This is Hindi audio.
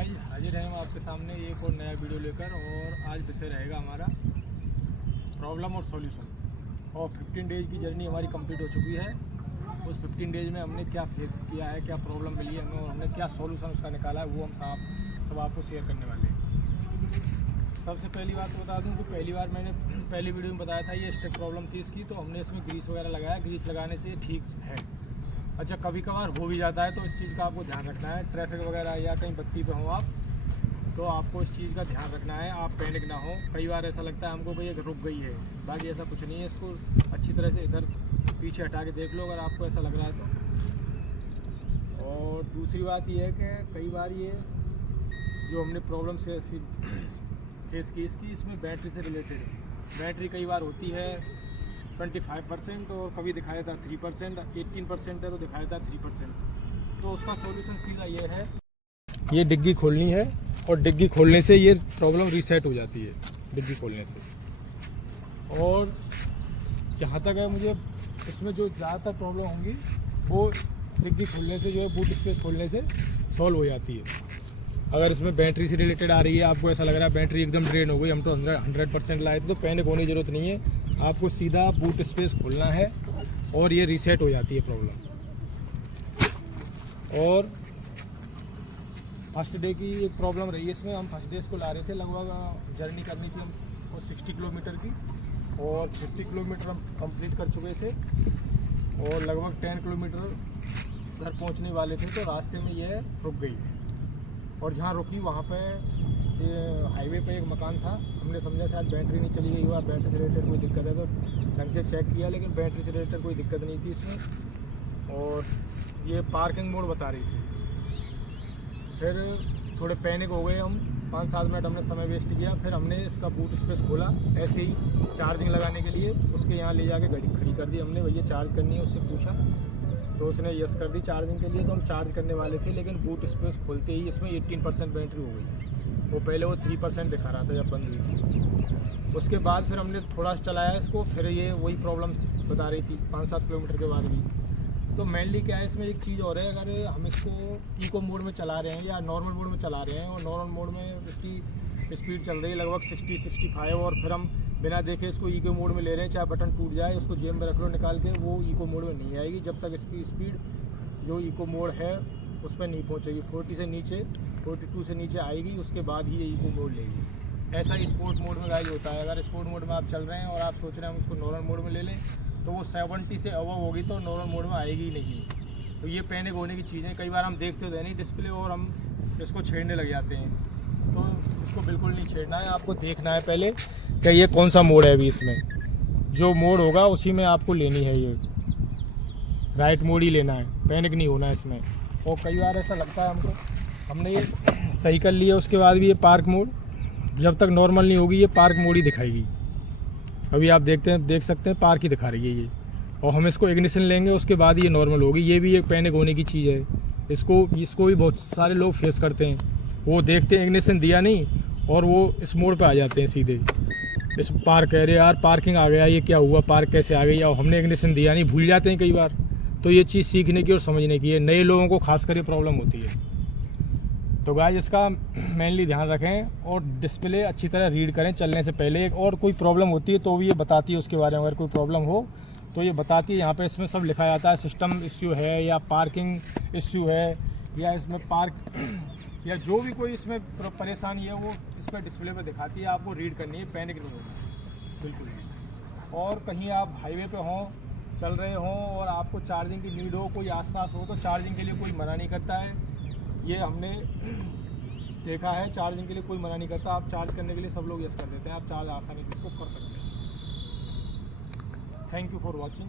गाइस हाजिर हैं हम आपके सामने एक और नया वीडियो लेकर। और आज विषय रहेगा हमारा प्रॉब्लम और सॉल्यूशन। और 15 डेज की जर्नी हमारी कंप्लीट हो चुकी है। उस 15 डेज में हमने क्या फेस किया है, क्या प्रॉब्लम मिली है हमें और हमने क्या सॉल्यूशन उसका निकाला है, वो हम सब आपको शेयर करने वाले हैं। सबसे पहली बात तो बता दूं कि पहली बार मैंने पहली वीडियो में बताया था ये स्टेक प्रॉब्लम थी इसकी, तो हमने इसमें ग्रीस वगैरह लगाया। ग्रीस लगाने से ये ठीक है। अच्छा, कभी कभार हो भी जाता है तो इस चीज़ का आपको ध्यान रखना है। ट्रैफिक वगैरह या कहीं बत्ती पे हो आप, तो आपको इस चीज़ का ध्यान रखना है, आप पैनिक ना हो। कई बार ऐसा लगता है हमको भाई ये रुक गई है, बाकी ऐसा कुछ नहीं है। इसको अच्छी तरह से इधर पीछे हटा के देख लो अगर आपको ऐसा लग रहा है तो। और दूसरी बात ये है कि कई बार ये जो हमने प्रॉब्लम से फेस की इसमें बैटरी से रिलेटेड है। बैटरी कई बार होती है 25% और कभी दिखाया था 3%, 18% है तो दिखाया था 3%। तो उसका सॉल्यूशन सीधा ये है, ये डिग्गी खोलनी है और डिग्गी खोलने से ये प्रॉब्लम रीसेट हो जाती है डिग्गी खोलने से। और जहाँ तक है मुझे इसमें जो ज़्यादातर प्रॉब्लम होंगी वो डिग्गी खोलने से जो है बूट स्पेस खोलने से सॉल्व हो जाती है। अगर इसमें बैटरी से रिलेटेड आ रही है, आपको ऐसा लग रहा है बैटरी एकदम ड्रेन हो गई, हम तो 100% लाए थे, तो पैनिक होने की ज़रूरत नहीं है। आपको सीधा बूट स्पेस खोलना है और ये रीसेट हो जाती है प्रॉब्लम। और फर्स्ट डे की एक प्रॉब्लम रही है इसमें। हम फर्स्ट डे इसको ला रहे थे, लगभग जर्नी करनी थी हमको 60 किलोमीटर की, और 50 किलोमीटर हम कंप्लीट कर चुके थे और लगभग 10 किलोमीटर घर पहुंचने वाले थे। तो रास्ते में ये रुक गई और जहाँ रुकी वहाँ पे ये हाईवे पे एक मकान था। हमने समझा शायद बैटरी नहीं चली गई हुआ, बैटरी से रिलेटेड कोई दिक्कत है, तो ढंग से चेक किया, लेकिन बैटरी से रिलेटेड कोई दिक्कत नहीं थी इसमें। और ये पार्किंग मोड बता रही थी। फिर थोड़े पैनिक हो गए हम, 5-7 मिनट हमने समय वेस्ट किया। फिर हमने इसका बूट स्पेस खोला ऐसे ही चार्जिंग लगाने के लिए। उसके यहाँ ले जाके गाड़ी खड़ी कर दी हमने, भैया चार्ज करनी है, उससे पूछा तो उसने यस कर दी चार्जिंग के लिए। तो हम चार्ज करने वाले थे, लेकिन बूट स्पेस खोलते ही इसमें 18% बैटरी हो गई। वो पहले वो 3% दिखा रहा था जब बंद हुई थी। उसके बाद फिर हमने थोड़ा सा चलाया इसको, फिर ये वही प्रॉब्लम बता रही थी 5-7 किलोमीटर के बाद भी। तो मेनली क्या है इसमें एक चीज़ और है, अगर हम इसको इको मोड में चला रहे हैं या नॉर्मल मोड में चला रहे हैं, और नॉर्मल मोड में इसकी स्पीड चल रही है लगभग 60-65, और फिर हम बिना देखे इसको इको मोड में ले रहे हैं, चाहे बटन टूट जाए उसको जेब में रख लो निकाल के, वो इको मोड में नहीं आएगी जब तक इसकी स्पीड जो इको मोड है उस पर नहीं पहुंचेगी। 40 से नीचे, 42 से नीचे आएगी, उसके बाद ही ये इको मोड लेगी। ऐसा ही स्पोर्ट मोड में गाइस होता है। अगर स्पोर्ट मोड में आप चल रहे हैं और आप सोच रहे हैं हम इसको नॉर्मल मोड में ले लें, तो वो 70 से अबव होगी तो नॉर्मल मोड में आएगी ही नहीं। तो ये पैनिक होने की चीज़ें कई बार हम देखते होते नहीं डिस्प्ले, और हम इसको छेड़ने लग जाते हैं। तो इसको बिल्कुल नहीं छेड़ना है, आपको देखना है पहले कि ये कौन सा मोड है। अभी इसमें जो मोड होगा उसी में आपको लेनी है, ये राइट मोड ही लेना है, पैनिक नहीं होना है इसमें। और कई बार ऐसा लगता है हमको, हमने ये सही कर लिया, उसके बाद भी ये पार्क मोड जब तक नॉर्मल नहीं होगी ये पार्क मोड ही दिखाएगी। अभी आप देख सकते हैं पार्क ही दिखा रही है ये, और हम इसको इग्निशन लेंगे उसके बाद ये नॉर्मल होगी। ये भी एक पैनिक होने की चीज़ है। इसको भी बहुत सारे लोग फेस करते हैं। वो देखते हैं इग्निशन दिया नहीं और वो इस मोड पे आ जाते हैं सीधे, इस पार्क कह रहे यार पार्किंग आ गया, ये क्या हुआ, पार्क कैसे आ गई, और हमने इग्निशन दिया नहीं, भूल जाते हैं कई बार। तो ये चीज़ सीखने की और समझने की है, नए लोगों को खास कर प्रॉब्लम होती है। तो गाइस इसका मेनली ध्यान रखें और डिस्प्ले अच्छी तरह रीड करें चलने से पहले। और कोई प्रॉब्लम होती है तो भी ये बताती है उसके बारे में, अगर कोई प्रॉब्लम हो तो ये बताती है। यहाँ पे इसमें सब लिखा जाता है, सिस्टम इश्यू है या पार्किंग इश्यू है या इसमें पार्क या जो भी कोई इसमें परेशानी है वो इस पर डिस्प्ले पे दिखाती है। आपको रीड करनी है, पैनिक नहीं होना बिल्कुल। और कहीं आप हाईवे पे हों, चल रहे हों और आपको चार्जिंग की नीड हो, कोई आसपास हो, तो चार्जिंग के लिए कोई मना नहीं करता है। ये हमने देखा है, चार्जिंग के लिए कोई मना नहीं करता। आप चार्ज करने के लिए सब लोग यस कर देते हैं, आप चार्ज आसानी से इसको कर सकते हैं। Thank you for watching.